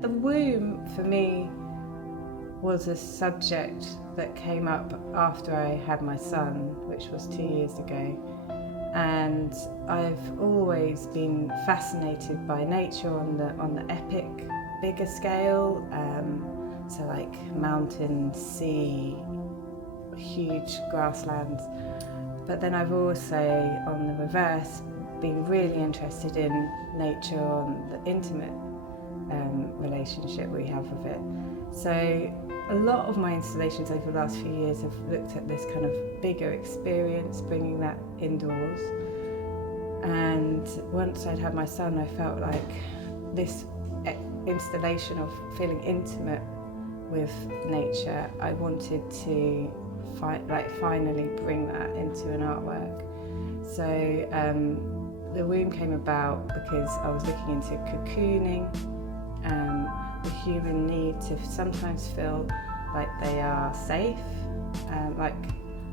The womb, for me, was a subject that came up after I had my son, which was 2 years ago. And I've always been fascinated by nature on the epic, bigger scale. So like mountain, sea, huge grasslands. But then I've also, on the reverse, been really interested in nature on the intimate relationship we have with it. So a lot of my installations over the last few years have looked at this kind of bigger experience, bringing that indoors. And once I'd had my son, I felt like this installation of feeling intimate with nature, I wanted to finally bring that into an artwork. So the womb came about because I was looking into cocooning, the human need to sometimes feel like they are safe, like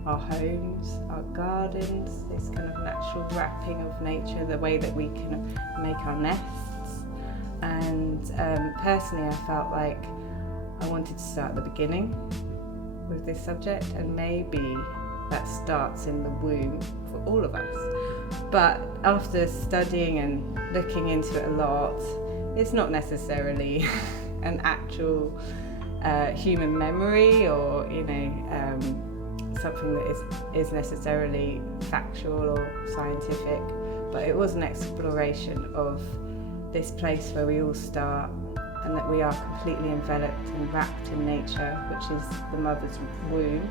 our homes, our gardens, this kind of natural wrapping of nature, the way that we can make our nests. And personally, I felt like I wanted to start at the beginning with this subject, and maybe that starts in the womb for all of us. But after studying and looking into it a lot, it's not necessarily an actual human memory or something that is necessarily factual or scientific, but it was an exploration of this place where we all start and that we are completely enveloped and wrapped in nature, which is the mother's womb.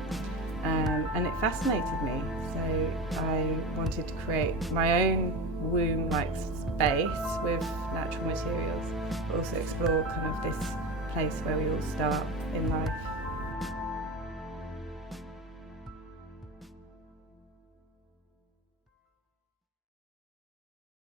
And it fascinated me, so I wanted to create my own womb-like space with natural materials, but also explore kind of this place where we all start in life.